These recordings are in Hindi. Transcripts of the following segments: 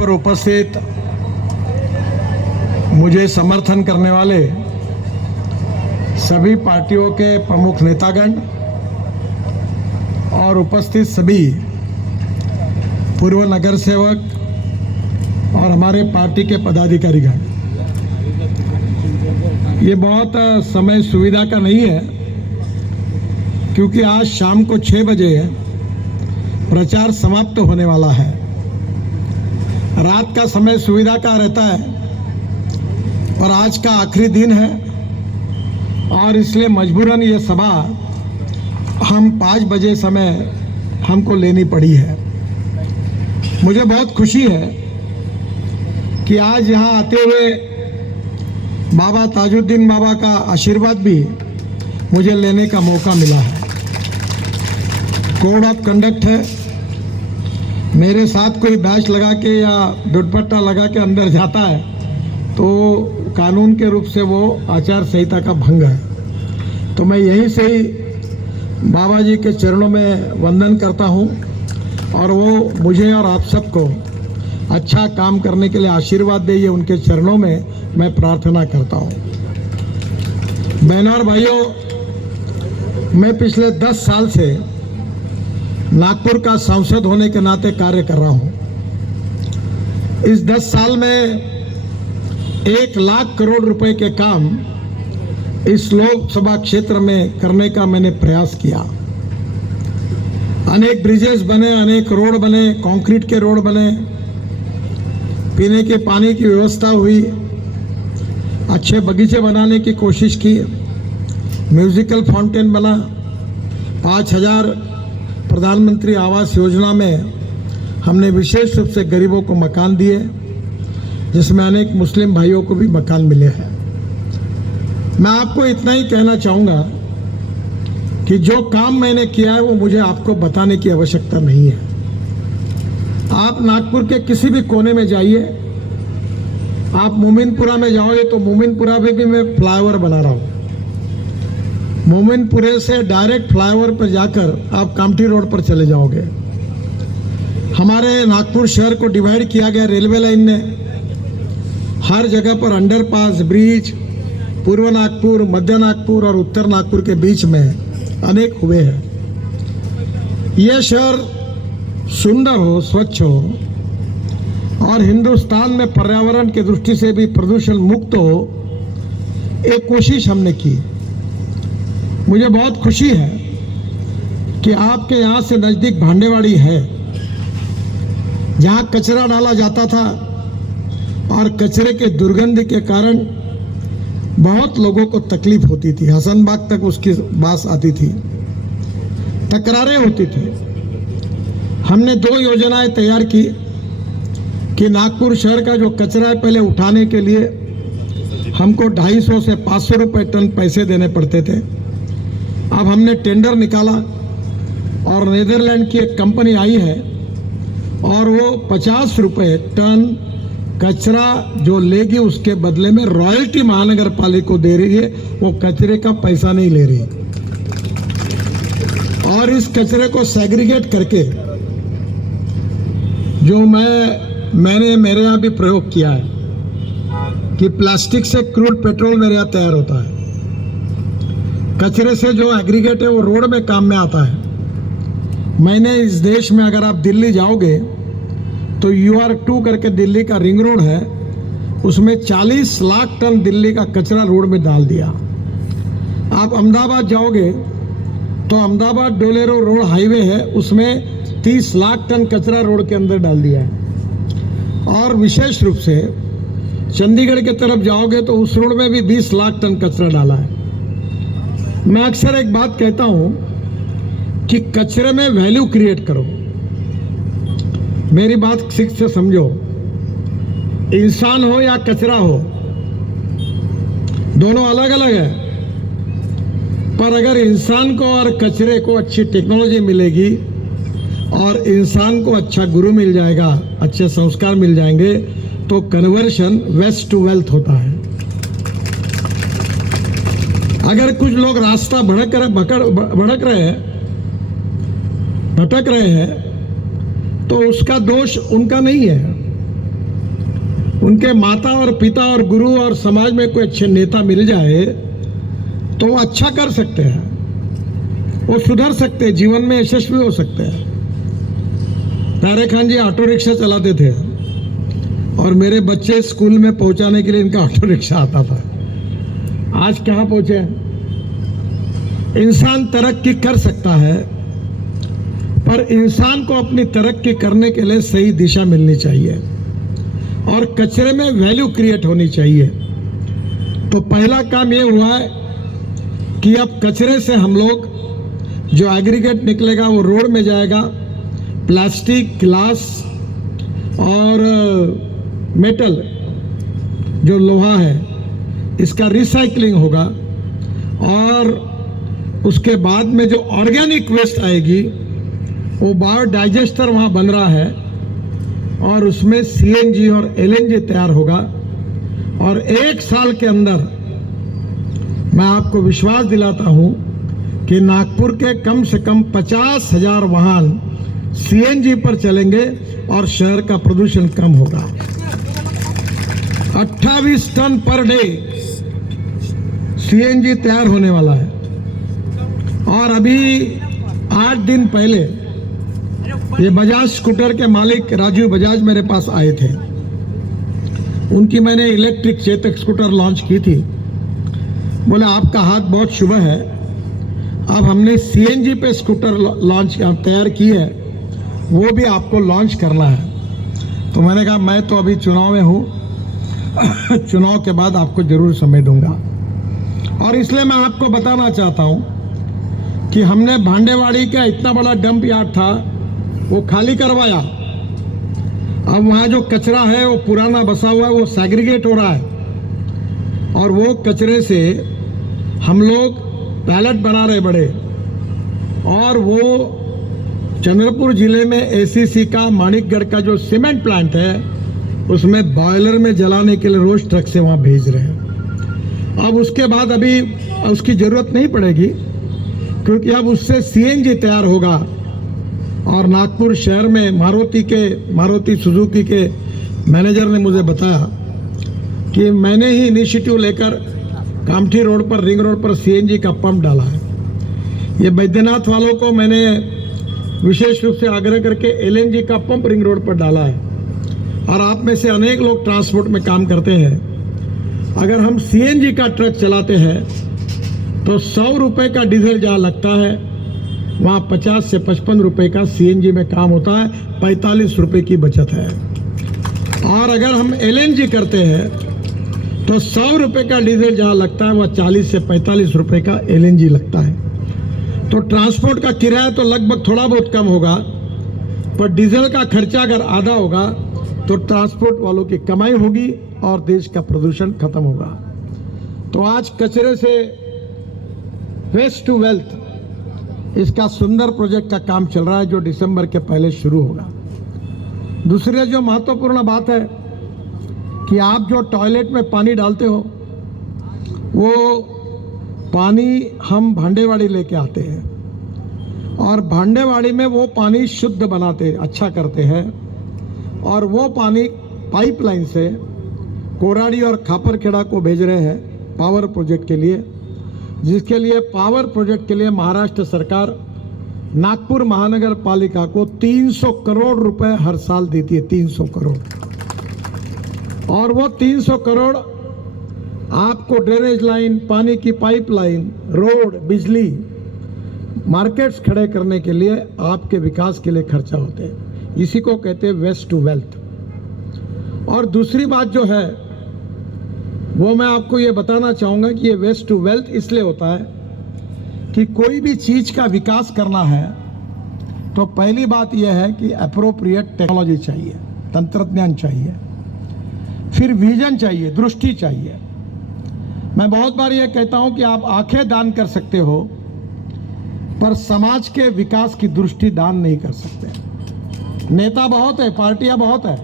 पर उपस्थित मुझे समर्थन करने वाले सभी पार्टियों के प्रमुख नेतागण और उपस्थित सभी पूर्व नगर सेवक और हमारे पार्टी के पदाधिकारीगण, ये बहुत समय सुविधा का नहीं है क्योंकि आज शाम को 6 बजे प्रचार समाप्त होने वाला है। रात का समय सुविधा का रहता है और आज का आखिरी दिन है और इसलिए मजबूरन ये सभा हम 5 बजे समय हमको लेनी पड़ी है। मुझे बहुत खुशी है कि आज यहाँ आते हुए बाबा ताजुद्दीन बाबा का आशीर्वाद भी मुझे लेने का मौका मिला है। कोड ऑफ कंडक्ट है, मेरे साथ कोई बैच लगा के या दुपट्टा लगा के अंदर जाता है तो कानून के रूप से वो आचार संहिता का भंग है। तो मैं यहीं से ही बाबा जी के चरणों में वंदन करता हूँ और वो मुझे और आप सबको अच्छा काम करने के लिए आशीर्वाद दे, ये उनके चरणों में मैं प्रार्थना करता हूँ। बहनों और भाइयों, मैं पिछले 10 साल से नागपुर का सांसद होने के नाते कार्य कर रहा हूँ। इस 10 साल में 1 लाख करोड़ रुपए के काम इस लोकसभा क्षेत्र में करने का मैंने प्रयास किया। अनेक ब्रिजेस बने, अनेक रोड बने, कंक्रीट के रोड बने, पीने के पानी की व्यवस्था हुई, अच्छे बगीचे बनाने की कोशिश की, म्यूजिकल फाउंटेन बना, 5000 प्रधानमंत्री आवास योजना में हमने विशेष रूप से गरीबों को मकान दिए, जिसमें अनेक मुस्लिम भाइयों को भी मकान मिले हैं। मैं आपको इतना ही कहना चाहूँगा कि जो काम मैंने किया है वो मुझे आपको बताने की आवश्यकता नहीं है। आप नागपुर के किसी भी कोने में जाइए, आप मोमिनपुरा में जाओगे तो मोमिनपुरा में भी मैं फ्लाईओवर बना रहा हूँ। मोमिनपुरे से डायरेक्ट फ्लाईओवर पर जाकर आप कामठी रोड पर चले जाओगे। हमारे नागपुर शहर को डिवाइड किया गया रेलवे लाइन ने, हर जगह पर अंडरपास, ब्रिज, पूर्व नागपुर, मध्य नागपुर और उत्तर नागपुर के बीच में अनेक हुए हैं। यह शहर सुंदर हो, स्वच्छ हो और हिंदुस्तान में पर्यावरण की दृष्टि से भी प्रदूषण मुक्त हो, एक कोशिश हमने की। मुझे बहुत खुशी है कि आपके यहाँ से नज़दीक भांडेवाड़ी है, जहाँ कचरा डाला जाता था और कचरे के दुर्गंध के कारण बहुत लोगों को तकलीफ होती थी। हसनबाग तक उसकी बात आती थी, तकरारें होती थी। हमने 2 योजनाएं तैयार की कि नागपुर शहर का जो कचरा है, पहले उठाने के लिए हमको 250 से 500 रुपये टन पैसे देने पड़ते थे। अब हमने टेंडर निकाला और नीदरलैंड की एक कंपनी आई है और वो 50 रुपये टन कचरा जो लेगी उसके बदले में रॉयल्टी महानगर पालिका को दे रही है, वो कचरे का पैसा नहीं ले रही। और इस कचरे को सेग्रीगेट करके, जो मैंने मेरे यहाँ भी प्रयोग किया है कि प्लास्टिक से क्रूड पेट्रोल मेरे यहाँ तैयार होता है। कचरे से जो एग्रीगेट है वो रोड में काम में आता है। मैंने इस देश में, अगर आप दिल्ली जाओगे तो UR2 करके दिल्ली का रिंग रोड है, उसमें 40 लाख टन दिल्ली का कचरा रोड में डाल दिया। आप अहमदाबाद जाओगे तो अहमदाबाद डोलेरो रोड हाईवे है, उसमें 30 लाख टन कचरा रोड के अंदर डाल दिया है। और विशेष रूप से चंडीगढ़ की तरफ जाओगे तो उस रोड में भी 20 लाख टन कचरा डाला है। मैं अक्सर एक बात कहता हूं कि कचरे में वैल्यू क्रिएट करो। मेरी बात ठीक से समझो, इंसान हो या कचरा हो, दोनों अलग अलग है। पर अगर इंसान को और कचरे को अच्छी टेक्नोलॉजी मिलेगी और इंसान को अच्छा गुरु मिल जाएगा, अच्छे संस्कार मिल जाएंगे, तो कन्वर्शन वेस्ट टू वेल्थ होता है। अगर कुछ लोग रास्ता भटक रहे हैं तो उसका दोष उनका नहीं है, उनके माता और पिता और गुरु और समाज में कोई अच्छे नेता मिल जाए तो वो अच्छा कर सकते हैं, वो सुधर सकते हैं, जीवन में यशस्वी हो सकते हैं। तारे खान जी ऑटो रिक्शा चलाते थे और मेरे बच्चे स्कूल में पहुंचाने के लिए इनका ऑटो रिक्शा आता था। आज कहाँ पहुंचे? इंसान तरक्की कर सकता है, पर इंसान को अपनी तरक्की करने के लिए सही दिशा मिलनी चाहिए और कचरे में वैल्यू क्रिएट होनी चाहिए। तो पहला काम ये हुआ है कि अब कचरे से हम लोग जो एग्रीगेट निकलेगा वो रोड में जाएगा, प्लास्टिक, ग्लास और मेटल जो लोहा है इसका रिसाइकलिंग होगा और उसके बाद में जो ऑर्गेनिक वेस्ट आएगी वो बायोडाइजेस्टर वहाँ बन रहा है और उसमें सीएनजी और एलएनजी तैयार होगा। और 1 साल के अंदर मैं आपको विश्वास दिलाता हूँ कि नागपुर के कम से कम 50,000 वाहन सीएनजी पर चलेंगे और शहर का प्रदूषण कम होगा। 28 टन पर डे सीएनजी तैयार होने वाला है। और अभी 8 दिन पहले ये बजाज स्कूटर के मालिक राजीव बजाज मेरे पास आए थे। उनकी मैंने इलेक्ट्रिक चेतक स्कूटर लॉन्च की थी। बोले आपका हाथ बहुत शुभ है, अब हमने सीएनजी पे स्कूटर लॉन्च तैयार की है, वो भी आपको लॉन्च करना है। तो मैंने कहा मैं तो अभी चुनाव में हूँ, चुनाव के बाद आपको जरूर समय दूंगा। और इसलिए मैं आपको बताना चाहता हूँ कि हमने भांडेवाड़ी का इतना बड़ा डंप यार्ड था वो खाली करवाया। अब वहाँ जो कचरा है वो पुराना बसा हुआ है, वो सेग्रीगेट हो रहा है और वो कचरे से हम लोग पैलेट बना रहे बड़े। और वो चंद्रपुर जिले में एसीसी का माणिकगढ़ का जो सीमेंट प्लांट है उसमें बॉयलर में जलाने के लिए रोज ट्रक से वहाँ भेज रहे हैं। अब उसके बाद अभी उसकी ज़रूरत नहीं पड़ेगी क्योंकि अब उससे सीएनजी तैयार होगा। और नागपुर शहर में मारुति सुजुकी के मैनेजर ने मुझे बताया कि मैंने ही इनिशिएटिव लेकर कामठी रोड पर, रिंग रोड पर सीएनजी का पंप डाला है। ये बैद्यनाथ वालों को मैंने विशेष रूप से आग्रह करके एलएनजी का पंप रिंग रोड पर डाला है। और आप में से अनेक लोग ट्रांसपोर्ट में काम करते हैं। अगर हम सीएनजी का ट्रक चलाते हैं तो 100 रुपये का डीजल जहाँ लगता है वहाँ 50 से 55 रुपये का सीएनजी में काम होता है, 45 रुपये की बचत है। और अगर हम एलएनजी करते हैं तो 100 रुपये का डीजल जहाँ लगता है वह 40 से 45 रुपये का एलएनजी लगता है। तो ट्रांसपोर्ट का किराया तो लगभग थोड़ा बहुत कम होगा, पर डीजल का खर्चा अगर आधा होगा तो ट्रांसपोर्ट वालों की कमाई होगी और देश का प्रदूषण खत्म होगा। तो आज कचरे से वेस्ट टू वेल्थ, इसका सुंदर प्रोजेक्ट का काम चल रहा है जो दिसंबर के पहले शुरू होगा। दूसरी जो महत्वपूर्ण बात है कि आप जो टॉयलेट में पानी डालते हो वो पानी हम भांडेवाड़ी लेके आते हैं और भांडेवाड़ी में वो पानी शुद्ध बनाते, अच्छा करते हैं। और वो पानी पाइपलाइन से कोराड़ी और खापरखेड़ा को भेज रहे हैं पावर प्रोजेक्ट के लिए, जिसके लिए पावर प्रोजेक्ट के लिए महाराष्ट्र सरकार नागपुर महानगर पालिका को 300 करोड़ रुपए हर साल देती है। 300 करोड़। और वो 300 करोड़ आपको ड्रेनेज लाइन, पानी की पाइपलाइन, रोड, बिजली, मार्केट्स खड़े करने के लिए, आपके विकास के लिए खर्चा होते हैं। इसी को कहते हैं वेस्ट टू वेल्थ। और दूसरी बात जो है वो मैं आपको ये बताना चाहूँगा कि ये वेस्ट टू वेल्थ इसलिए होता है कि कोई भी चीज़ का विकास करना है तो पहली बात यह है कि एप्रोप्रिएट टेक्नोलॉजी चाहिए, तंत्रज्ञान चाहिए, फिर विजन चाहिए, दृष्टि चाहिए। मैं बहुत बार ये कहता हूँ कि आप आंखें दान कर सकते हो पर समाज के विकास की दृष्टि दान नहीं कर सकते। नेता बहुत है, पार्टियां बहुत है,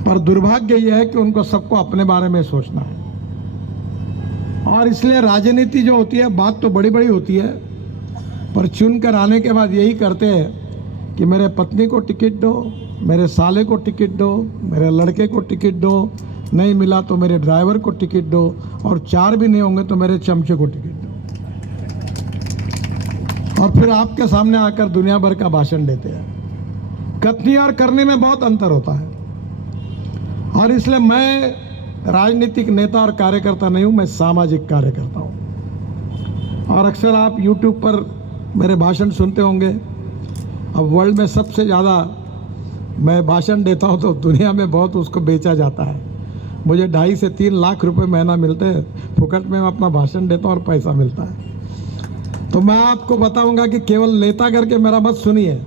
पर दुर्भाग्य यह है कि उनको सबको अपने बारे में सोचना है। और इसलिए राजनीति जो होती है, बात तो बड़ी बड़ी होती है, पर चुन कर आने के बाद यही करते हैं कि मेरे पत्नी को टिकट दो, मेरे साले को टिकट दो, मेरे लड़के को टिकट दो, नहीं मिला तो मेरे ड्राइवर को टिकट दो, और 4 भी नहीं होंगे तो मेरे चमचे को टिकट दो। और फिर आपके सामने आकर दुनिया भर का भाषण देते हैं। कथनी और करने में बहुत अंतर होता है, और इसलिए मैं राजनीतिक नेता और कार्यकर्ता नहीं हूं, मैं सामाजिक कार्यकर्ता हूं। और अक्सर आप YouTube पर मेरे भाषण सुनते होंगे। अब वर्ल्ड में सबसे ज़्यादा मैं भाषण देता हूं तो दुनिया में बहुत उसको बेचा जाता है। मुझे 2.5 से 3 लाख रुपए महीना मिलते हैं, फुकट में मैं अपना भाषण देता हूं और पैसा मिलता है। तो मैं आपको बताऊंगा कि केवल नेता करके मेरा मत सुनिए,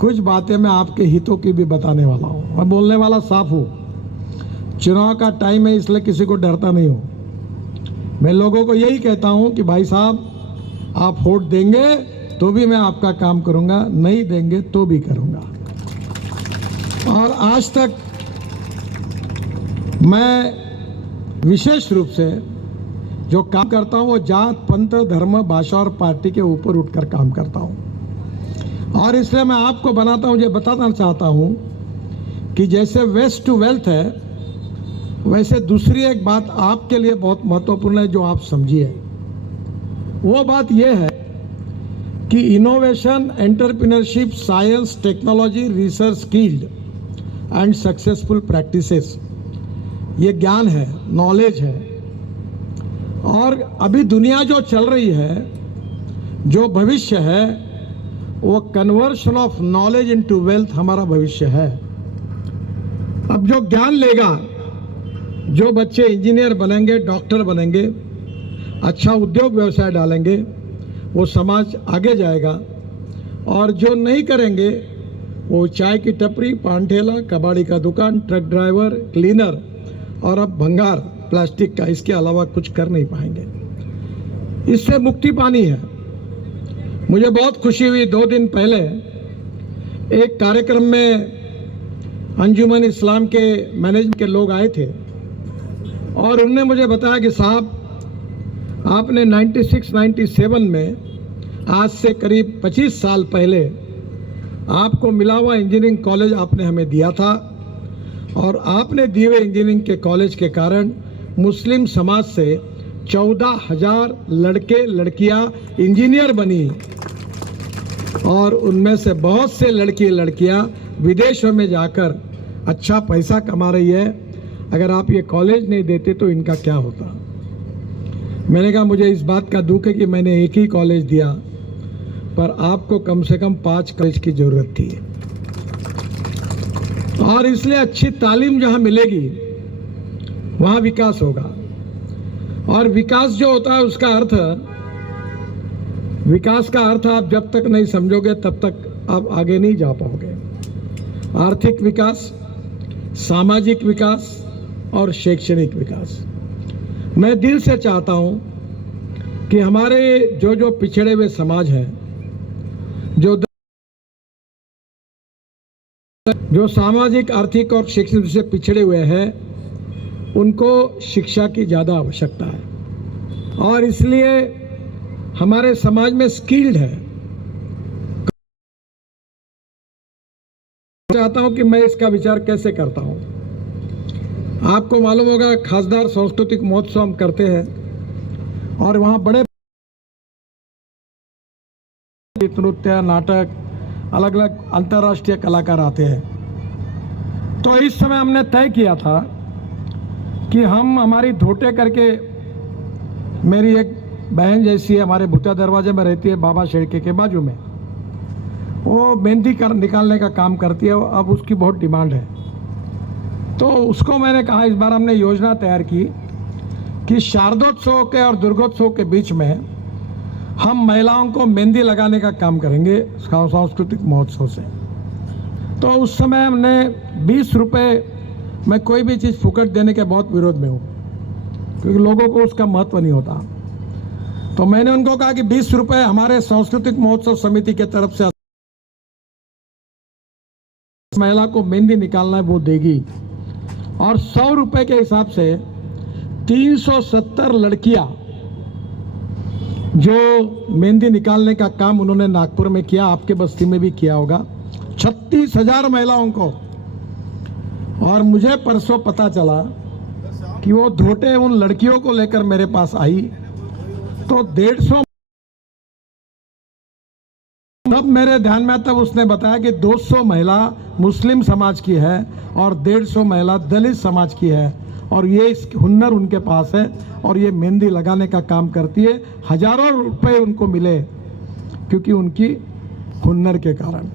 कुछ बातें मैं आपके हितों की भी बताने वाला हूँ। मैं बोलने वाला साफ हूँ। चुनाव का टाइम है, इसलिए किसी को डरता नहीं हूँ। मैं लोगों को यही कहता हूँ कि भाई साहब, आप वोट देंगे तो भी मैं आपका काम करूँगा, नहीं देंगे तो भी करूँगा। और आज तक मैं विशेष रूप से जो काम करता हूँ वो जात, पंथ, धर्म, भाषा और पार्टी के ऊपर उठकर काम करता हूँ। और इसलिए मैं आपको बताना चाहता हूँ कि जैसे वेस्ट टू वेल्थ है, वैसे दूसरी एक बात आपके लिए बहुत महत्वपूर्ण है जो आप समझिए। वो बात यह है कि innovation, entrepreneurship, science, technology, research, skilled and successful practices, ये ज्ञान है, नॉलेज है। और अभी दुनिया जो चल रही है, जो भविष्य है, वो conversion of knowledge into wealth हमारा भविष्य है। अब जो ज्ञान लेगा, जो बच्चे इंजीनियर बनेंगे, डॉक्टर बनेंगे, अच्छा उद्योग व्यवसाय डालेंगे, वो समाज आगे जाएगा। और जो नहीं करेंगे, वो चाय की टपरी, पान ठेला, कबाड़ी का दुकान, ट्रक ड्राइवर, क्लीनर और अब भंगार प्लास्टिक का, इसके अलावा कुछ कर नहीं पाएंगे। इससे मुक्ति पानी है। मुझे बहुत खुशी हुई, 2 दिन पहले एक कार्यक्रम में अंजुमन इस्लाम के मैनेजमेंट के लोग आए थे और उन्होंने मुझे बताया कि साहब, आपने 96-97 में, आज से करीब 25 साल पहले आपको मिला हुआ इंजीनियरिंग कॉलेज आपने हमें दिया था, और आपने दिए हुए इंजीनियरिंग के कॉलेज के कारण मुस्लिम समाज से 14,000 लड़के लड़कियां इंजीनियर बनी, और उनमें से बहुत से लड़कियां विदेशों में जाकर अच्छा पैसा कमा रही है। अगर आप ये कॉलेज नहीं देते तो इनका क्या होता। मैंने कहा मुझे इस बात का दुख है कि मैंने एक ही कॉलेज दिया, पर आपको कम से कम 5 कॉलेज की जरूरत थी। और इसलिए अच्छी तालीम जहां मिलेगी वहां विकास होगा। और विकास जो होता है, उसका अर्थ, विकास का अर्थ आप जब तक नहीं समझोगे तब तक आप आगे नहीं जा पाओगे। आर्थिक विकास, सामाजिक विकास और शैक्षणिक विकास। मैं दिल से चाहता हूं कि हमारे जो पिछड़े हुए समाज हैं, जो सामाजिक, आर्थिक और शैक्षणिक रूप से पिछड़े हुए हैं, उनको शिक्षा की ज़्यादा आवश्यकता है। और इसलिए हमारे समाज में स्किल्ड है। चाहता हूं कि मैं इसका विचार कैसे करता हूं। आपको मालूम होगा, खासदार सांस्कृतिक महोत्सव हम करते हैं और वहां बड़े नृत्य, नाटक, अलग अलग अंतर्राष्ट्रीय कलाकार आते हैं। तो इस समय हमने तय किया था कि हम, हमारी धोटे करके, मेरी एक बहन जैसी है, हमारे भूतिया दरवाजे में रहती है, बाबा शेड़के के बाजू में, वो मेहंदी निकालने का काम करती है। अब उसकी बहुत डिमांड है। तो उसको मैंने कहा, इस बार हमने योजना तैयार की कि शारदोत्सव के और दुर्गोत्सव के बीच में हम महिलाओं को मेहंदी लगाने का काम करेंगे सांस्कृतिक महोत्सव से। तो उस समय हमने 20 रुपये, मैं कोई भी चीज़ फुकट देने के बहुत विरोध में हूँ, क्योंकि लोगों को उसका महत्व नहीं होता। तो मैंने उनको कहा कि 20 रुपये हमारे सांस्कृतिक महोत्सव समिति के तरफ से महिला को मेहंदी निकालना है वो देगी, और 100 रुपये के हिसाब से 370 लड़कियां जो मेहंदी निकालने का काम उन्होंने नागपुर में किया, आपके बस्ती में भी किया होगा, 36,000 महिलाओं को। और मुझे परसों पता चला कि वो धोटे उन लड़कियों को लेकर मेरे पास आई तो 150, तब मेरे ध्यान में तब उसने बताया कि 200 महिला मुस्लिम समाज की है और 150 महिला दलित समाज की है, और ये इस हुनर उनके पास है और ये मेहंदी लगाने का काम करती है। हजारों रुपए उनको मिले क्योंकि उनकी हुनर के कारण।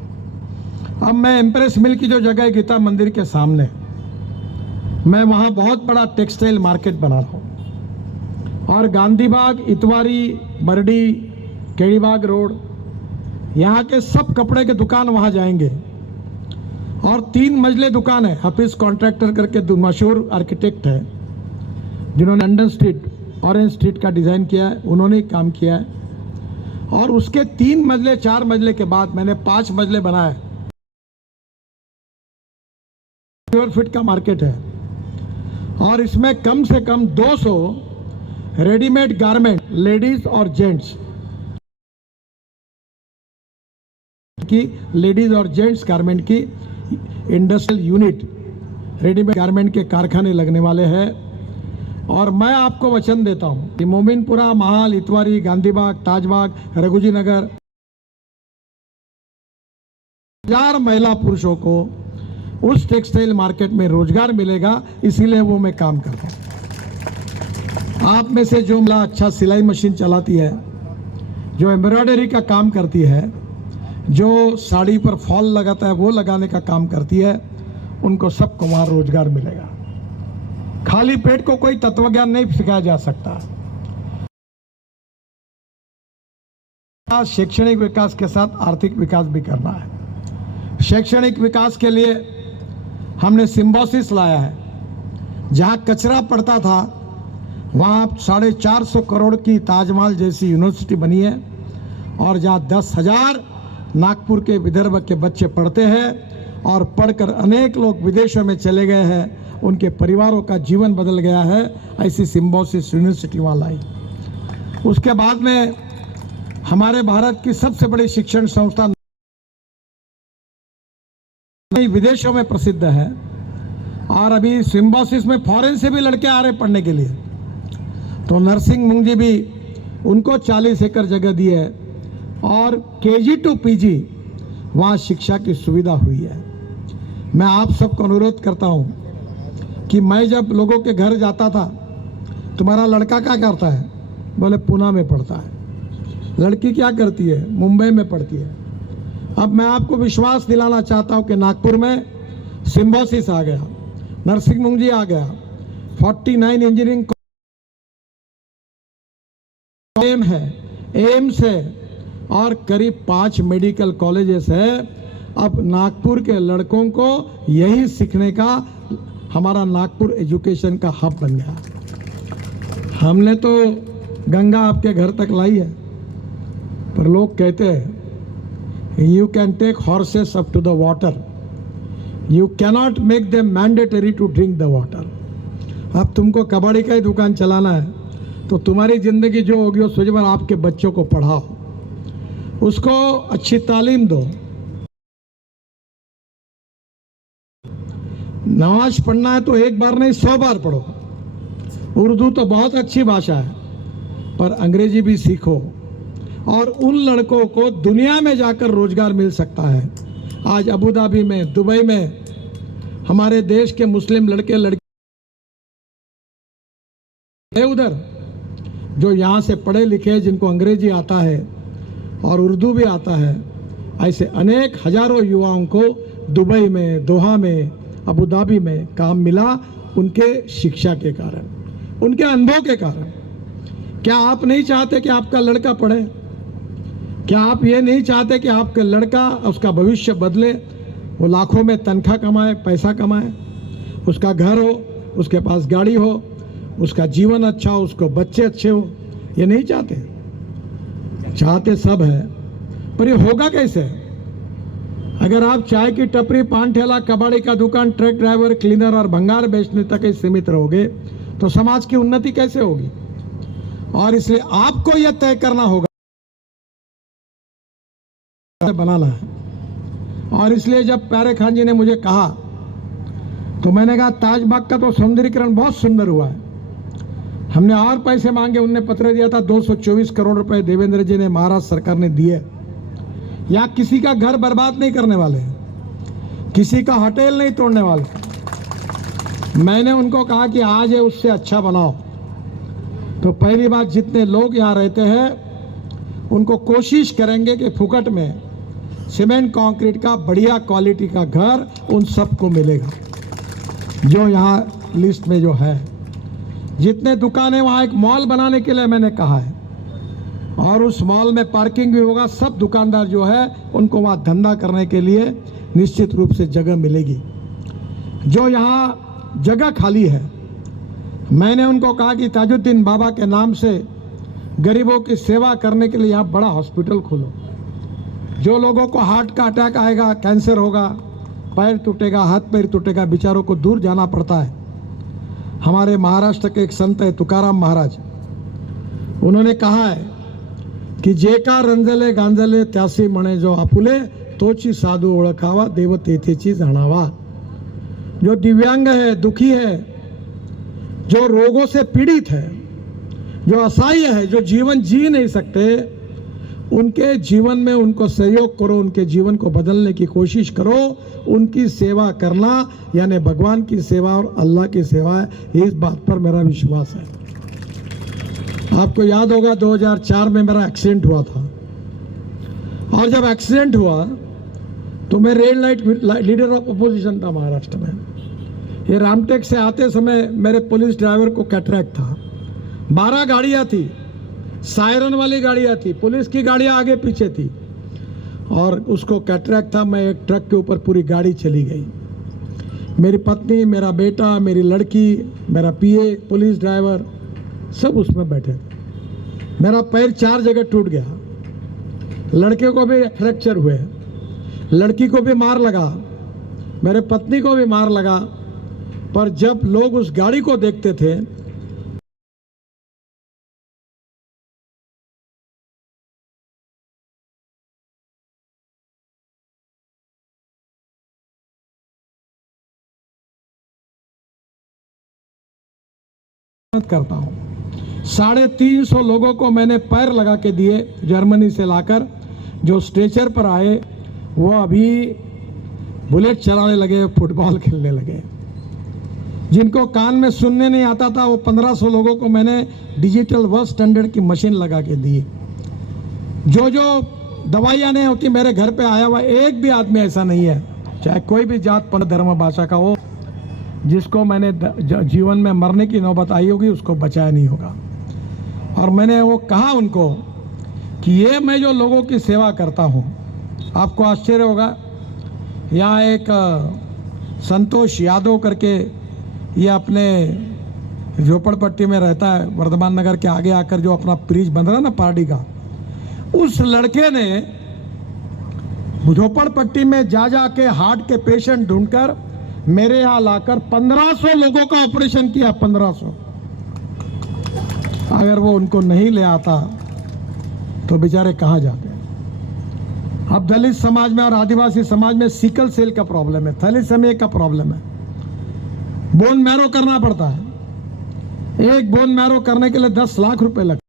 अब मैं एम्प्रेस मिल की जो जगह है गीता मंदिर के सामने, मैं वहाँ बहुत बड़ा टेक्सटाइल मार्केट बना रहा हूँ, और गांधी बाग, इतवारी, बरडी, केड़ीबाग रोड, यहाँ के सब कपड़े के दुकान वहाँ जाएंगे। और 3 मंजिले दुकान है। हाफिज कॉन्ट्रैक्टर करके मशहूर आर्किटेक्ट है जिन्होंने लंदन स्ट्रीट, ऑरेंज स्ट्रीट का डिज़ाइन किया है, उन्होंने ही काम किया है। और उसके 3 मंजिले 4 मंजिले के बाद मैंने 5 मंजिले बनाए। फीट का मार्केट है और इसमें कम से कम 200 रेडीमेड गारमेंट, लेडीज और जेंट्स की, लेडीज और जेंट्स गारमेंट की इंडस्ट्रियल यूनिट, रेडीमेड गारमेंट के कारखाने लगने वाले हैं। और मैं आपको वचन देता हूं कि मोमिनपुरा, महाल, इतवारी, गांधीबाग, ताजबाग, रघुजी नगर 1000 महिला पुरुषों को उस टेक्सटाइल मार्केट में रोजगार मिलेगा, इसीलिए वो मैं काम करता हूं। आप में से जो महिला अच्छा सिलाई मशीन चलाती है, जो एम्ब्रॉयडरी का काम करती है, जो साड़ी पर फॉल लगाता है वो लगाने का काम करती है, उनको सबको वहाँ रोजगार मिलेगा। खाली पेट को कोई तत्वज्ञान नहीं सिखाया जा सकता। शैक्षणिक विकास के साथ आर्थिक विकास भी करना है। शैक्षणिक विकास के लिए हमने सिम्बोसिस लाया है। जहाँ कचरा पड़ता था वहाँ 450 करोड़ की ताजमहल जैसी यूनिवर्सिटी बनी है, और जहाँ 10,000 नागपुर के विदर्भ के बच्चे पढ़ते हैं और पढ़कर अनेक लोग विदेशों में चले गए हैं, उनके परिवारों का जीवन बदल गया है। ऐसी सिम्बोसिस यूनिवर्सिटी वहाँ लाई। उसके बाद में हमारे भारत की सबसे बड़ी शिक्षण संस्था विदेशों में प्रसिद्ध है, और अभी सिम्बोसिस में फॉरेन से भी लड़के आ रहे पढ़ने के लिए। तो नरसिंह मुंजी भी, उनको 40 एकड़ जगह दी है और KG to PG वहाँ शिक्षा की सुविधा हुई है। मैं आप सबको अनुरोध करता हूँ कि मैं जब लोगों के घर जाता था, तुम्हारा लड़का क्या करता है? बोले पुणे में पढ़ता है। लड़की क्या करती है? मुंबई में पढ़ती है। अब मैं आपको विश्वास दिलाना चाहता हूँ कि नागपुर में सिम्बोसिस आ गया, नरसिंह मुंजी आ गया, 49 इंजीनियरिंग है, एम्स है, और करीब 5 मेडिकल कॉलेजेस है। अब नागपुर के लड़कों को यही सीखने का हमारा नागपुर एजुकेशन का हब बन गया। हमने तो गंगा आपके घर तक लाई है, पर लोग कहते हैं you can take horses up to the water, you cannot make them mandatory to drink the water. अब तुमको कबाड़ी का ही दुकान चलाना है तो तुम्हारी जिंदगी जो होगी वो सोच बार आपके बच्चों को पढ़ाओ, उसको अच्छी तालीम दो। नमाज पढ़ना है तो एक बार नहीं 100 बार पढ़ो। उर्दू तो बहुत अच्छी भाषा है, पर अंग्रेजी भी सीखो, और उन लड़कों को दुनिया में जाकर रोजगार मिल सकता है। आज अबू धाबी में, दुबई में हमारे देश के मुस्लिम लड़के लड़के उधर जो यहाँ से पढ़े लिखे, जिनको अंग्रेजी आता है और उर्दू भी आता है, ऐसे अनेक हजारों युवाओं को दुबई में, दोहा में, अबू धाबी में काम मिला उनके शिक्षा के कारण, उनके अनुभव के कारण। क्या आप नहीं चाहते कि आपका लड़का पढ़े? क्या आप ये नहीं चाहते कि आपका लड़का, उसका भविष्य बदले, वो लाखों में तनख्वाह कमाए, पैसा कमाए, उसका घर हो, उसके पास गाड़ी हो, उसका जीवन अच्छा हो, उसको बच्चे अच्छे हो? ये नहीं चाहते? चाहते सब है, पर ये होगा कैसे? अगर आप चाय की टपरी, पान ठेला, कबाड़ी का दुकान, ट्रक ड्राइवर, क्लीनर और भंगार बेचने तक ही सीमित रहोगे तो समाज की उन्नति कैसे होगी? और इसलिए आपको यह तय करना होगा बनाना है। और इसलिए जब प्यारे खान जी ने मुझे कहा तो मैंने कहा ताजबाग का तो सौंदर्यीकरण बहुत सुंदर हुआ है, हमने और पैसे मांगे, उनने पत्र दिया था 224 करोड़ रुपए देवेंद्र जी ने, महाराष्ट्र सरकार ने दिए। या किसी का घर बर्बाद नहीं करने वाले, किसी का होटल नहीं तोड़ने वाले। मैंने उनको कहा कि आज है उससे अच्छा बनाओ। तो पहली बात, जितने लोग यहाँ रहते हैं उनको कोशिश करेंगे कि फुकट में सीमेंट कंक्रीट का बढ़िया क्वालिटी का घर उन सबको मिलेगा जो यहाँ लिस्ट में जो है। जितने दुकानें, वहाँ एक मॉल बनाने के लिए मैंने कहा है, और उस मॉल में पार्किंग भी होगा। सब दुकानदार जो है उनको वहाँ धंधा करने के लिए निश्चित रूप से जगह मिलेगी। जो यहाँ जगह खाली है, मैंने उनको कहा कि ताजुद्दीन बाबा के नाम से गरीबों की सेवा करने के लिए यहाँ बड़ा हॉस्पिटल खोलो। जो लोगों को हार्ट का अटैक आएगा, कैंसर होगा, पैर टूटेगा, हाथ पैर टूटेगा, बेचारों को दूर जाना पड़ता है। हमारे महाराष्ट्र के एक संत है तुकाराम महाराज, उन्होंने कहा है कि जेका रंजले गांजले त्यासी म्हणे जो आपुले तोची साधू ओळखावा देव तेथेची जाणावा। जो दिव्यांग है, दुखी है, जो रोगों से पीड़ित है, जो असहाय है, जो जीवन जी नहीं सकते, उनके जीवन में उनको सहयोग करो, उनके जीवन को बदलने की कोशिश करो। उनकी सेवा करना यानी भगवान की सेवा और अल्लाह की सेवा है, इस बात पर मेरा विश्वास है। आपको याद होगा 2004 में मेरा एक्सीडेंट हुआ था, और जब एक्सीडेंट हुआ तो मैं red light leader of opposition था महाराष्ट्र में। ये रामटेक से आते समय मेरे पुलिस ड्राइवर को कैटरैक्ट था। 12 गाड़ियाँ थी, सायरन वाली गाड़ियाँ थी, पुलिस की गाड़ियाँ आगे पीछे थी, और उसको कैटरैक्ट था। मैं एक ट्रक के ऊपर पूरी गाड़ी चली गई। मेरी पत्नी, मेरा बेटा, मेरी लड़की, मेरा पीए, पुलिस ड्राइवर, सब उसमें बैठे थे। मेरा पैर 4 जगह टूट गया, लड़के को भी फ्रैक्चर हुए, लड़की को भी मार लगा, मेरे पत्नी को भी मार लगा। पर जब लोग उस गाड़ी को देखते थे करता हूं। 350 लोगों को मैंने पैर लगा के दिए जर्मनी से लाकर। जो स्ट्रेचर पर आए वो अभी बुलेट चलाने लगे, फुटबॉल खेलने लगे। जिनको कान में सुनने नहीं आता था वो 1500 लोगों को मैंने डिजिटल वर्क स्टैंडर्ड की मशीन लगा के दी। जो दवाइयाँ नहीं होती, मेरे घर पे आया हुआ एक भी आदमी ऐसा नहीं है, चाहे कोई भी जात, पंथ, धर्म, भाषा का हो, जिसको मैंने जीवन में मरने की नौबत आई होगी उसको बचाया नहीं होगा। और मैंने वो कहा उनको कि ये मैं जो लोगों की सेवा करता हूँ, आपको आश्चर्य होगा, यहाँ एक संतोष यादव करके, ये अपने झोपड़पट्टी में रहता है, वर्धमान नगर के आगे आकर जो अपना ब्रिज बन रहा है ना पार्टी का, उस लड़के ने झोपड़पट्टी में जा के हार्ट के पेशेंट ढूंढकर मेरे यहाँ लाकर 1500 लोगों का ऑपरेशन किया। 1500। अगर वो उनको नहीं ले आता तो बेचारे कहाँ जाते। अब दलित समाज में और आदिवासी समाज में सिकल सेल का प्रॉब्लम है, थैलेसेमिया का प्रॉब्लम है, बोन मैरो करना पड़ता है। एक बोन मैरो करने के लिए 10 लाख रुपए लगते।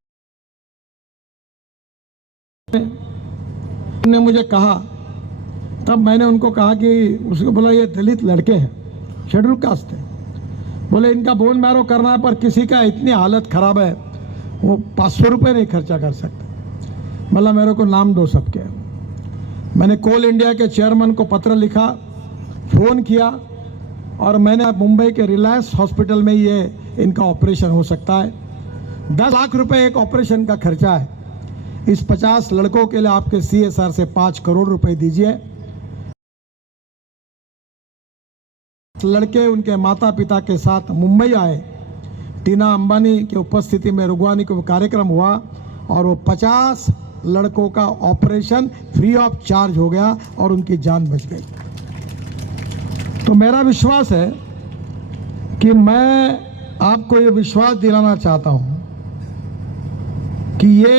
ने मुझे कहा, तब मैंने उनको कहा कि उसको बोला ये दलित लड़के हैं, शेड्यूल कास्ट है, बोले इनका बोन मैरो करना है, पर किसी का इतनी हालत खराब है वो 500 रुपये नहीं खर्चा कर सकते। मतलब मेरे को नाम दो सबके। मैंने कोल इंडिया के चेयरमैन को पत्र लिखा, फ़ोन किया, और मैंने मुंबई के रिलायंस हॉस्पिटल में ये इनका ऑपरेशन हो सकता है, 10 लाख रुपए एक ऑपरेशन का खर्चा है। इस 50 लड़कों के लिए आपके CSR से 5 करोड़ रुपए दीजिए। लड़के उनके माता पिता के साथ मुंबई आए। टीना अंबानी की उपस्थिति में रुगवानी को कार्यक्रम हुआ, और वो 50 लड़कों का ऑपरेशन फ्री ऑफ चार्ज हो गया और उनकी जान बच गई। तो मेरा विश्वास है कि मैं आपको ये विश्वास दिलाना चाहता हूँ कि ये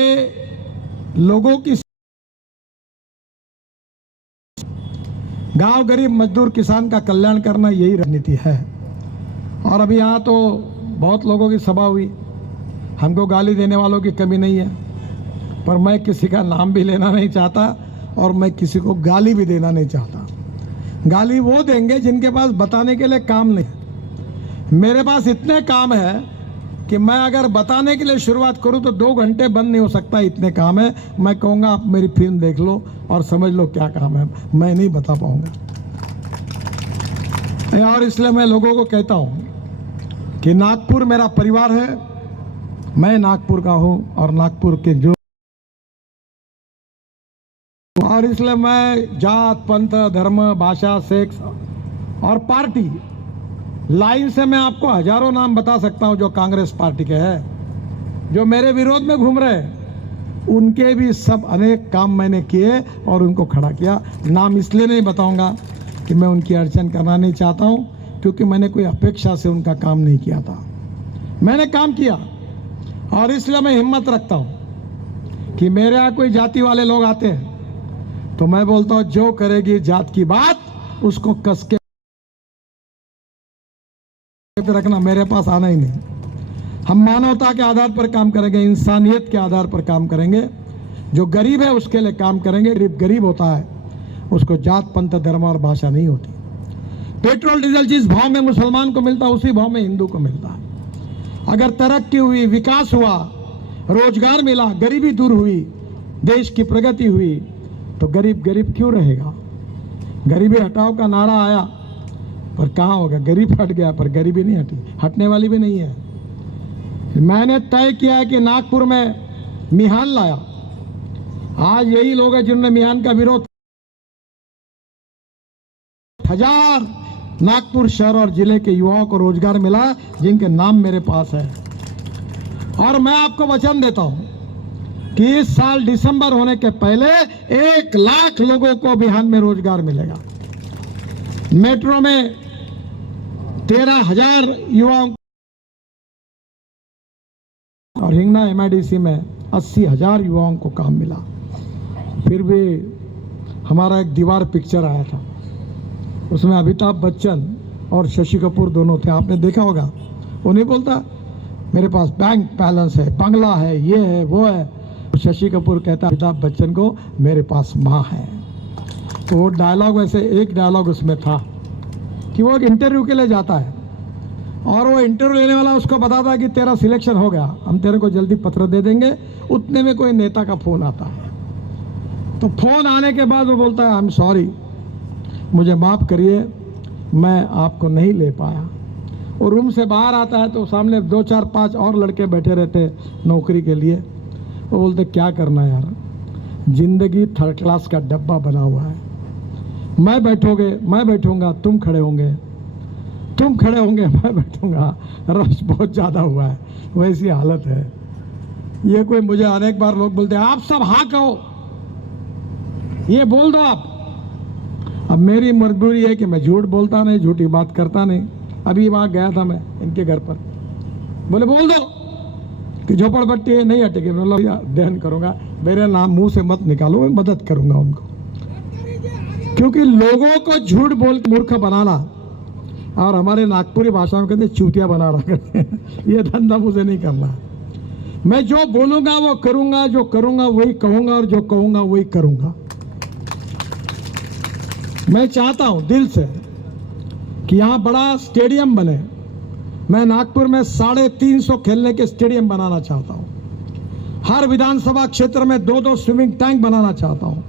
लोगों की, गांव गरीब मजदूर किसान का कल्याण करना, यही राजनीति है। और अभी यहाँ तो बहुत लोगों की सभा हुई, हमको गाली देने वालों की कमी नहीं है, पर मैं किसी का नाम भी लेना नहीं चाहता और मैं किसी को गाली भी देना नहीं चाहता। गाली वो देंगे जिनके पास बताने के लिए काम नहीं है। मेरे पास इतने काम है कि मैं अगर बताने के लिए शुरुआत करूं तो 2 घंटे बंद नहीं हो सकता, इतने काम है। मैं कहूँगा आप मेरी फिल्म देख लो और समझ लो क्या काम है, मैं नहीं बता पाऊंगा। और इसलिए मैं लोगों को कहता हूं कि नागपुर मेरा परिवार है, मैं नागपुर का हूं और नागपुर के जो, और इसलिए मैं जात पंथ धर्म भाषा सेक्स और पार्टी लाइन से मैं आपको हजारों नाम बता सकता हूं जो कांग्रेस पार्टी के हैं, जो मेरे विरोध में घूम रहे हैं, उनके भी सब अनेक काम मैंने किए और उनको खड़ा किया। नाम इसलिए नहीं बताऊंगा कि मैं उनकी अड़चन करना नहीं चाहता हूं, क्योंकि मैंने कोई अपेक्षा से उनका काम नहीं किया था, मैंने काम किया। और इसलिए मैं हिम्मत रखता हूं कि मेरे यहाँ कोई जाति वाले लोग आते हैं तो मैं बोलता हूं जो करेगी जात की बात उसको कस के रखना, मेरे पास आना ही नहीं। हम मानवता के आधार पर काम करेंगे, इंसानियत के आधार पर काम करेंगे। जो गरीब है उसके लिए काम करेंगे। गरीब होता है, उसको जात पंथ धर्म और भाषा नहीं होती। पेट्रोल डीजल जिस भाव में मुसलमान को मिलता है उसी भाव में हिंदू को मिलता है। अगर तरक्की हुई, विकास हुआ, रोजगार मिला, गरीबी दूर हुई, देश की प्रगति हुई, तो गरीब गरीब क्यों रहेगा? गरीबी हटाओ का नारा आया पर कहाँ होगा? गरीब हट गया पर गरीबी नहीं हटी, हटने वाली भी नहीं है। मैंने तय किया है कि नागपुर में मिहान लाया। आज यही लोग हैं जिन्होंने मिहान का विरोध। 1000 नागपुर शहर और जिले के युवाओं को रोजगार मिला जिनके नाम मेरे पास है। और मैं आपको वचन देता हूं कि इस साल दिसंबर होने के पहले 1 लाख लोगों को बिहार में रोजगार मिलेगा। मेट्रो में 13,000 युवाओं और हिंगना एमआईडीसी में 80,000 युवाओं को काम मिला। फिर भी हमारा एक दीवार पिक्चर आया था, उसमें अमिताभ बच्चन और शशि कपूर दोनों थे, आपने देखा होगा। वो नहीं बोलता मेरे पास बैंक बैलेंस है, बंगला है, ये है, वो है। शशि कपूर कहता अमिताभ बच्चन को मेरे पास माँ है। तो वो डायलॉग, वैसे एक डायलॉग उसमें था कि वो एक इंटरव्यू के लिए जाता है और वो इंटरव्यू लेने वाला उसको बताता है कि तेरा सिलेक्शन हो गया, हम तेरे को जल्दी पत्र दे देंगे। उतने में कोई नेता का फ़ोन आता है। तो फ़ोन आने के बाद वो बोलता है आई एम सॉरी, मुझे माफ़ करिए, मैं आपको नहीं ले पाया। और रूम से बाहर आता है तो सामने 2 4 5 और लड़के बैठे रहते नौकरी के लिए। वो बोलते क्या करना यार, जिंदगी 3rd क्लास का डब्बा बना हुआ है। मैं बैठूंगा, तुम खड़े होंगे, मैं बैठूंगा। रश बहुत ज़्यादा हुआ है, वैसी हालत है। ये कोई, मुझे अनेक बार लोग बोलते हैं आप सब हाँ कहो, ये बोल दो आप। अब मेरी मजबूरी है कि मैं झूठ बोलता नहीं, झूठी बात करता नहीं। अभी वहाँ गया था मैं इनके घर पर, बोले बोल दो कि झोपड़पट्टी नहीं हटेगी। मतलब अध्ययन करूँगा, मेरे नाम मुंह से मत निकालो, मैं मदद करूँगा उनको। क्योंकि लोगों को झूठ बोल के मूर्ख बनाना, और हमारे नागपुरी भाषा में कहते चूतिया बना रहा करते हैं, ये धंधा मुझे नहीं करना है। मैं जो बोलूँगा वो करूँगा, जो करूँगा वही कहूँगा और जो कहूँगा वही करूँगा। मैं चाहता हूँ दिल से कि यहाँ बड़ा स्टेडियम बने। मैं नागपुर में 350 खेलने के स्टेडियम बनाना चाहता हूँ। हर विधानसभा क्षेत्र में 2-2 स्विमिंग टैंक बनाना चाहता हूँ।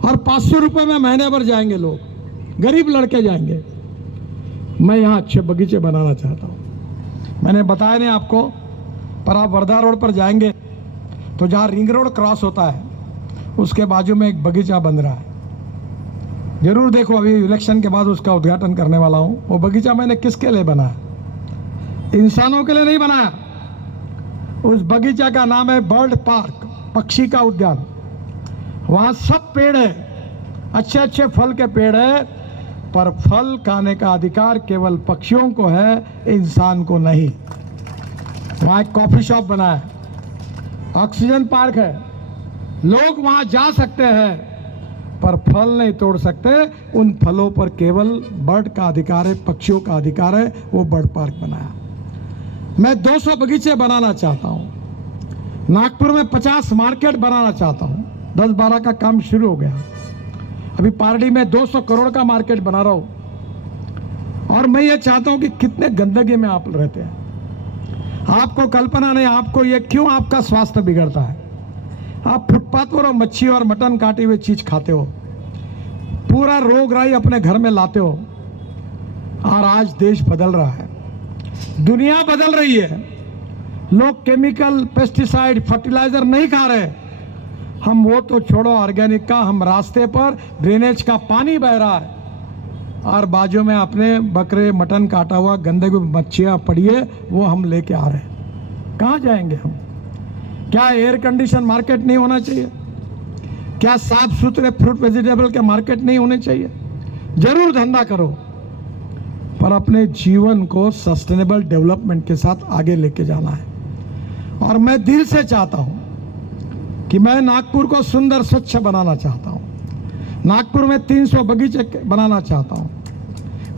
और 500 रुपये में महीने भर जाएंगे लोग, गरीब लड़के जाएंगे। मैं यहाँ अच्छे बगीचे बनाना चाहता हूँ। मैंने बताया नहीं आपको, पर आप वर्धा रोड पर जाएंगे तो जहाँ रिंग रोड क्रॉस होता है उसके बाजू में एक बगीचा बन रहा है, जरूर देखो। अभी इलेक्शन के बाद उसका उद्घाटन करने वाला हूँ। वो बगीचा मैंने किसके लिए बनाया? इंसानों के लिए नहीं बनाया। उस बगीचा का नाम है बर्ड पार्क, पक्षी का उद्यान। वहाँ सब पेड़ है, अच्छे अच्छे फल के पेड़ है, पर फल खाने का अधिकार केवल पक्षियों को है, इंसान को नहीं। वहाँ एक कॉफी शॉप बना है ऑक्सीजन पार्क है, लोग वहां जा सकते हैं, पर फल नहीं तोड़ सकते। उन फलों पर केवल बर्ड का अधिकार है, पक्षियों का अधिकार है। वो बर्ड पार्क बनाया। मैं 200 बगीचे बनाना चाहता हूं। नागपुर में 50 मार्केट बनाना चाहता हूं। 10-12 का काम शुरू हो गया। अभी पारडी में 200 करोड़ का मार्केट बना रहा हूं। और मैं ये चाहता हूं कि कितने गंदगी में आप रहते हैं, आपको कल्पना नहीं। आपको ये क्यों आपका स्वास्थ्य बिगड़ता है? आप फुटपाथ पर मच्छी और मटन काटी हुई चीज खाते हो, पूरा रोग राई अपने घर में लाते हो। और आज देश बदल रहा है, दुनिया बदल रही है। लोग केमिकल, पेस्टिसाइड, फर्टिलाइजर नहीं खा रहे। हम वो तो छोड़ो ऑर्गेनिक का, हम रास्ते पर ड्रेनेज का पानी बह रहा है और बाजू में अपने बकरे मटन काटा हुआ गंदगी मच्छियाँ पड़ी है, वो हम लेके आ रहे हैं। कहाँ जाएंगे हम? क्या एयर कंडीशन मार्केट नहीं होना चाहिए? क्या साफ सुथरे फ्रूट वेजिटेबल के मार्केट नहीं होने चाहिए? जरूर धंधा करो, पर अपने जीवन को सस्टेनेबल डेवलपमेंट के साथ आगे लेके जाना है। और मैं दिल से चाहता हूं कि मैं नागपुर को सुंदर स्वच्छ बनाना चाहता हूं। नागपुर में 300 बगीचे बनाना चाहता हूं।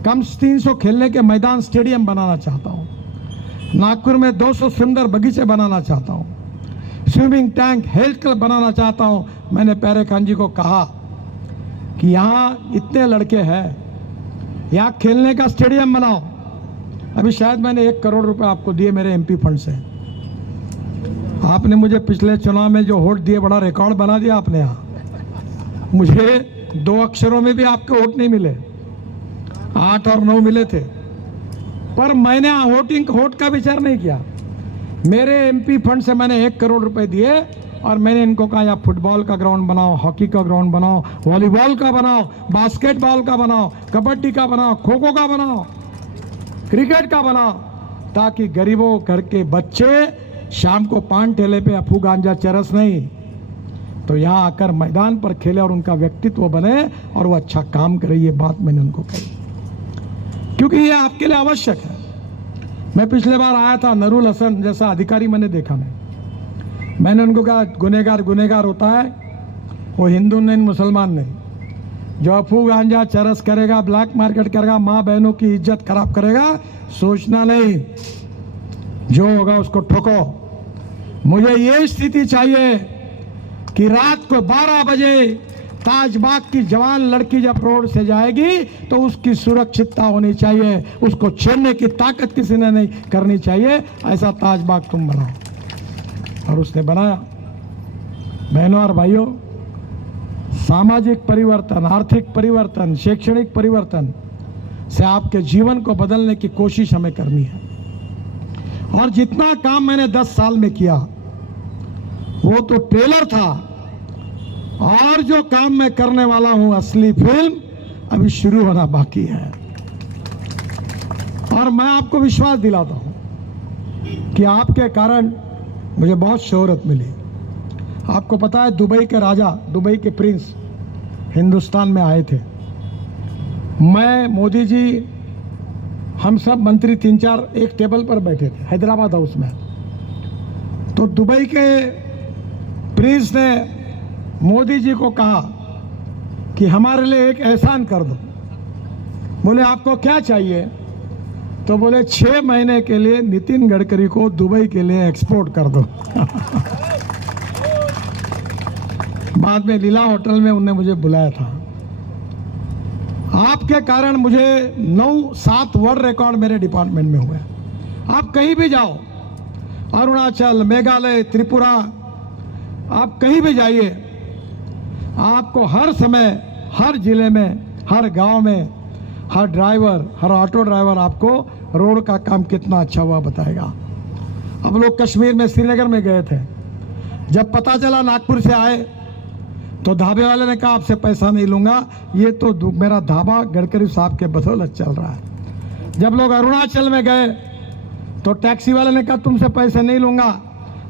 कम 300 खेलने के मैदान, स्टेडियम बनाना चाहता हूं। नागपुर में 200 सुंदर बगीचे बनाना चाहता हूं। स्विमिंग टैंक, हेल्थ क्लब बनाना चाहता हूं। मैंने प्यारे खान जी को कहा कि यहाँ इतने लड़के हैं, यहाँ खेलने का स्टेडियम बनाओ। अभी शायद मैंने 1 करोड़ रुपए आपको दिए मेरे एमपी फंड से। आपने मुझे पिछले चुनाव में जो वोट दिए, बड़ा रिकॉर्ड बना दिया आपने। यहाँ मुझे 2 अक्षरों में भी आपके वोट नहीं मिले, 8 और 9 मिले थे। पर मैंने वोट का विचार नहीं किया। मेरे एमपी फंड से मैंने 1 करोड़ रुपए दिए और मैंने इनको कहा यहाँ फुटबॉल का ग्राउंड बनाओ, हॉकी का ग्राउंड बनाओ, वॉलीबॉल का बनाओ, बास्केटबॉल का बनाओ, कबड्डी का बनाओ, खो खो का बनाओ, क्रिकेट का बनाओ, ताकि गरीबों घर के बच्चे शाम को पान ठेले पे अफू गांजा चरस नहीं तो यहाँ आकर मैदान पर खेले और उनका व्यक्तित्व बने और वो अच्छा काम करे। ये बात मैंने उनको कही, क्योंकि ये आपके लिए आवश्यक है। मैं पिछले बार आया था, नरूल हसन जैसा अधिकारी मैंने देखा। मैंने उनको कहा गुनहगार होता है वो हिंदू नहीं, मुसलमान नहीं। जो अफू गांजा चरस करेगा, ब्लैक मार्केट करेगा, माँ बहनों की इज्जत खराब करेगा, सोचना नहीं, जो होगा उसको ठोको। मुझे ये स्थिति चाहिए कि रात को 12 बजे ताजबाग की जवान लड़की जब रोड से जाएगी तो उसकी सुरक्षितता होनी चाहिए, उसको छेड़ने की ताकत किसी ने नहीं करनी चाहिए। ऐसा ताजबाग तुम बनाओ। और उसने बनाया। बहनों और भाइयों, सामाजिक परिवर्तन, आर्थिक परिवर्तन, शैक्षणिक परिवर्तन से आपके जीवन को बदलने की कोशिश हमें करनी है। और जितना काम मैंने 10 साल में किया वो तो ट्रेलर था, और जो काम मैं करने वाला हूं, असली फिल्म अभी शुरू होना बाकी है। और मैं आपको विश्वास दिलाता हूं कि आपके कारण मुझे बहुत शोहरत मिली। आपको पता है, दुबई के राजा, दुबई के प्रिंस हिंदुस्तान में आए थे। मैं, मोदी जी, हम सब मंत्री 3-4 एक टेबल पर बैठे थे हैदराबाद हाउस में। तो दुबई के प्रिंस ने मोदी जी को कहा कि हमारे लिए एक एहसान कर दो। बोले आपको क्या चाहिए? तो बोले 6 महीने के लिए नितिन गडकरी को दुबई के लिए एक्सपोर्ट कर दो। बाद में लीला होटल में उन्होंने मुझे बुलाया था। आपके कारण मुझे 9-7 वर्ल्ड रिकॉर्ड मेरे डिपार्टमेंट में हुए। आप कहीं भी जाओ, अरुणाचल, मेघालय, त्रिपुरा, आप कहीं भी जाइए, आपको हर समय, हर जिले में, हर गांव में, हर ड्राइवर, हर ऑटो ड्राइवर आपको रोड का काम कितना अच्छा हुआ बताएगा। अब लोग कश्मीर में, श्रीनगर में गए थे, जब पता चला नागपुर से आए तो ढाबे वाले ने कहा आपसे पैसा नहीं लूंगा, ये तो मेरा ढाबा गडकरी साहब के बदौलत चल रहा है। जब लोग अरुणाचल में गए तो टैक्सी वाले ने कहा तुमसे पैसे नहीं लूंगा,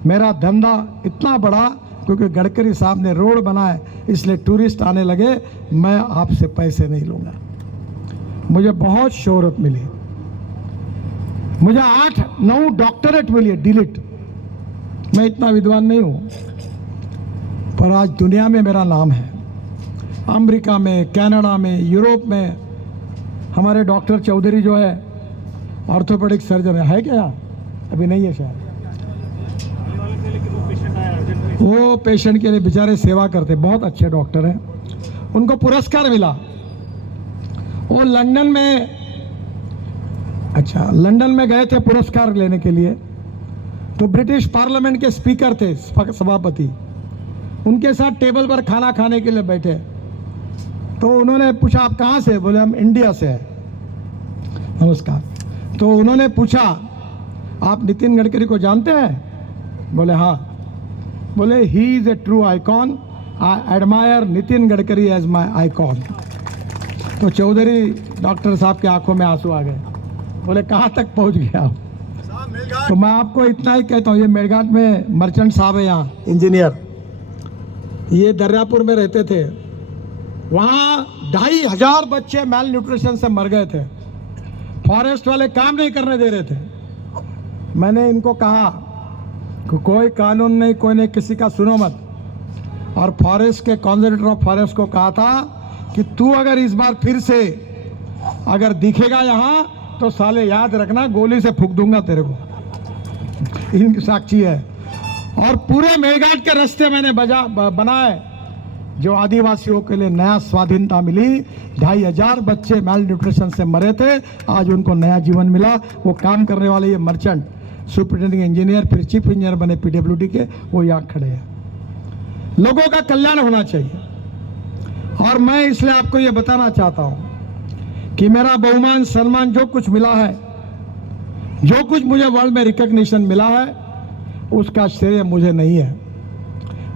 मेरा धंधा इतना बड़ा क्योंकि गडकरी साहब ने रोड बनाए इसलिए टूरिस्ट आने लगे, मैं आपसे पैसे नहीं लूंगा। मुझे बहुत शोहरत मिली, मुझे 8-9 डॉक्टरेट मिली, डिलीट मैं इतना विद्वान नहीं हूँ, पर आज दुनिया में मेरा नाम है। अमेरिका में, कनाडा में, यूरोप में हमारे डॉक्टर चौधरी जो है ऑर्थोपेडिक सर्जन है क्या? अभी नहीं है शायद। वो पेशेंट के लिए बेचारे सेवा करते, बहुत अच्छे डॉक्टर हैं। उनको पुरस्कार मिला। वो लंदन में गए थे पुरस्कार लेने के लिए। तो ब्रिटिश पार्लियामेंट के स्पीकर थे, सभापति, उनके साथ टेबल पर खाना खाने के लिए बैठे। तो उन्होंने पूछा आप कहाँ से? बोले हम इंडिया से हैं। नमस्कार। तो उन्होंने पूछा आप नितिन गडकरी को जानते हैं? बोले हाँ। बोले he is a true icon, I admire Nitin Gadkari as my icon. तो चौधरी डॉक्टर साहब की आंखों में आंसू आ गए। बोले कहाँ तक पहुँच गया? तो मैं आपको इतना ही कहता हूँ, ये मेरघाट में मर्चेंट साहब है, यहाँ इंजीनियर, ये दर्यापुर में रहते थे। वहाँ 2500 बच्चे मेल न्यूट्रिशन से मर गए थे। फॉरेस्ट वाले काम नहीं करने दे रहे थे। मैंने इनको कहा कि कोई कानून नहीं, कोई नहीं, किसी का सुनो मत। और फॉरेस्ट के कॉन्जर्वेटर ऑफ फॉरेस्ट को कहा था कि तू अगर इस बार फिर से अगर दिखेगा यहाँ तो साले याद रखना गोली से फूंक दूंगा तेरे को। इनकी साक्षी है। और पूरे मेरघाट के रास्ते मैंने बनाए जो आदिवासियों के लिए नया स्वाधीनता मिली। 2500 बच्चे मेल न्यूट्रिशन से मरे थे, आज उनको नया जीवन मिला। वो काम करने वाले ये मर्चेंट, सुपरिटेंडिंग इंजीनियर, फिर चीफ इंजीनियर बने पीडब्ल्यूडी के, वो यहाँ खड़े हैं। लोगों का कल्याण होना चाहिए। और मैं इसलिए आपको ये बताना चाहता हूँ कि मेरा बहुमान सम्मान जो कुछ मिला है, जो कुछ मुझे वर्ल्ड में रिकॉग्निशन मिला है, उसका श्रेय मुझे नहीं है।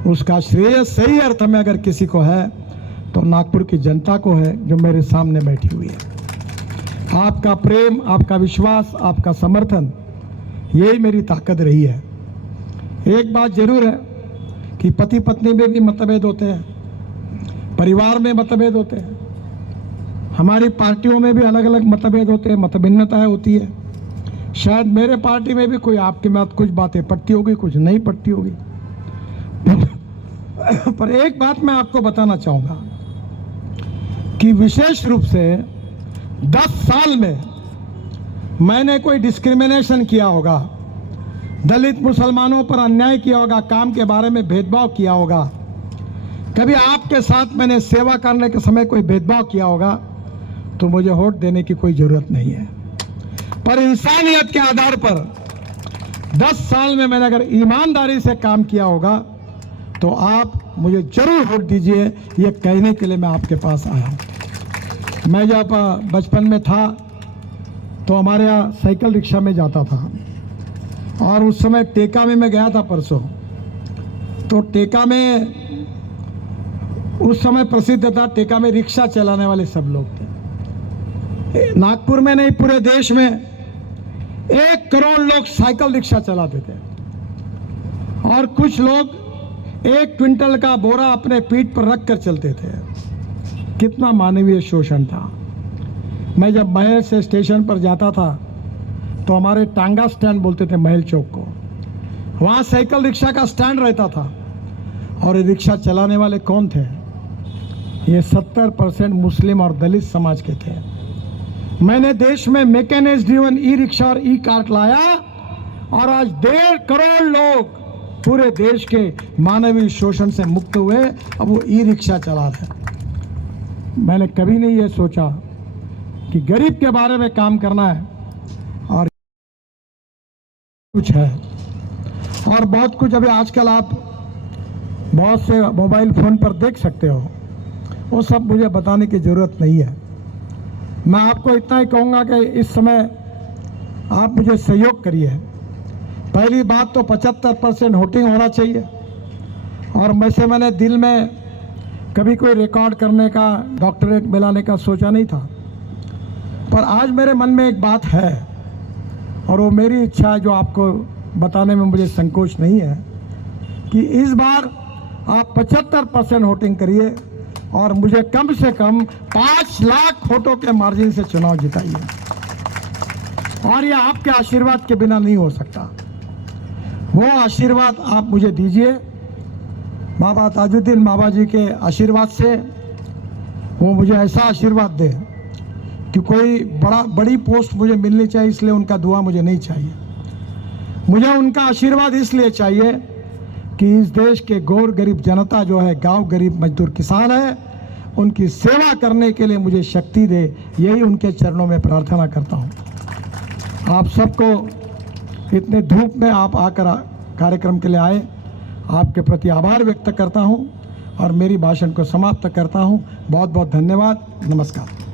उसका श्रेय सही अर्थ में अगर किसी को है तो नागपुर की जनता को है, जो मेरे सामने बैठी हुई है। आपका प्रेम, आपका विश्वास, आपका समर्थन, यही मेरी ताकत रही है। एक बात जरूर है कि पति पत्नी में भी मतभेद होते हैं, परिवार में मतभेद होते हैं, हमारी पार्टियों में भी अलग अलग मतभेद होते हैं, मतभिन्नताएं होती है। शायद मेरे पार्टी में भी कोई आपके बात कुछ बातें पटती होगी, कुछ नहीं पटती होगी। पर एक बात मैं आपको बताना चाहूंगा कि विशेष रूप से 10 साल में मैंने कोई डिस्क्रिमिनेशन किया होगा, दलित मुसलमानों पर अन्याय किया होगा, काम के बारे में भेदभाव किया होगा, कभी आपके साथ मैंने सेवा करने के समय कोई भेदभाव किया होगा, तो मुझे वोट देने की कोई जरूरत नहीं है। पर इंसानियत के आधार पर 10 साल में मैंने अगर ईमानदारी से काम किया होगा तो आप मुझे जरूर वोट दीजिए, ये कहने के लिए मैं आपके पास आया हूँ। मैं जब बचपन में था तो हमारे यहाँ साइकिल रिक्शा में जाता था, और उस समय टेका में मैं गया था परसों। तो टेका में उस समय प्रसिद्ध था, टेका में रिक्शा चलाने वाले सब लोग थे। नागपुर में नहीं, पूरे देश में 1 करोड़ लोग साइकिल रिक्शा चलाते थे, और कुछ लोग 1 क्विंटल का बोरा अपने पीठ पर रख कर चलते थे। कितना मानवीय शोषण था। मैं जब महल से स्टेशन पर जाता था तो हमारे टांगा स्टैंड बोलते थे महल चौक को, वहाँ साइकिल रिक्शा का स्टैंड रहता था। और ये रिक्शा चलाने वाले कौन थे? ये 70% मुस्लिम और दलित समाज के थे। मैंने देश में मैकेनिज्ड ड्रिवन ई रिक्शा और ई कार्ट लाया, और आज 1.5 करोड़ लोग पूरे देश के मानवीय शोषण से मुक्त हुए। अब वो ई रिक्शा चला रहे हैं। मैंने कभी नहीं ये सोचा कि गरीब के बारे में काम करना है, और कुछ है, और बहुत कुछ अभी आजकल आप बहुत से मोबाइल फोन पर देख सकते हो, वो सब मुझे बताने की जरूरत नहीं है। मैं आपको इतना ही कहूँगा कि इस समय आप मुझे सहयोग करिए। पहली बात तो 75% वोटिंग होना चाहिए, और मैंने दिल में कभी कोई रिकॉर्ड करने का, डॉक्टरेट मिलाने का सोचा नहीं था। पर आज मेरे मन में एक बात है, और वो मेरी इच्छा है जो आपको बताने में मुझे संकोच नहीं है, कि इस बार आप 75% वोटिंग करिए, और मुझे कम से कम 5 लाख वोटों के मार्जिन से चुनाव जिताइए। और यह आपके आशीर्वाद के बिना नहीं हो सकता। वो आशीर्वाद आप मुझे दीजिए। बाबा ताजुद्दीन बाबा जी के आशीर्वाद से वो मुझे ऐसा आशीर्वाद दे कि कोई बड़ी पोस्ट मुझे मिलनी चाहिए, इसलिए उनका दुआ मुझे नहीं चाहिए। मुझे उनका आशीर्वाद इसलिए चाहिए कि इस देश के गौर गरीब जनता जो है, गांव गरीब मजदूर किसान है, उनकी सेवा करने के लिए मुझे शक्ति दे। यही उनके चरणों में प्रार्थना करता हूं। आप सबको इतने धूप में आप आकर कार्यक्रम के लिए आए, आपके प्रति आभार व्यक्त करता हूं और मेरी भाषण को समाप्त करता हूं। बहुत बहुत धन्यवाद। नमस्कार।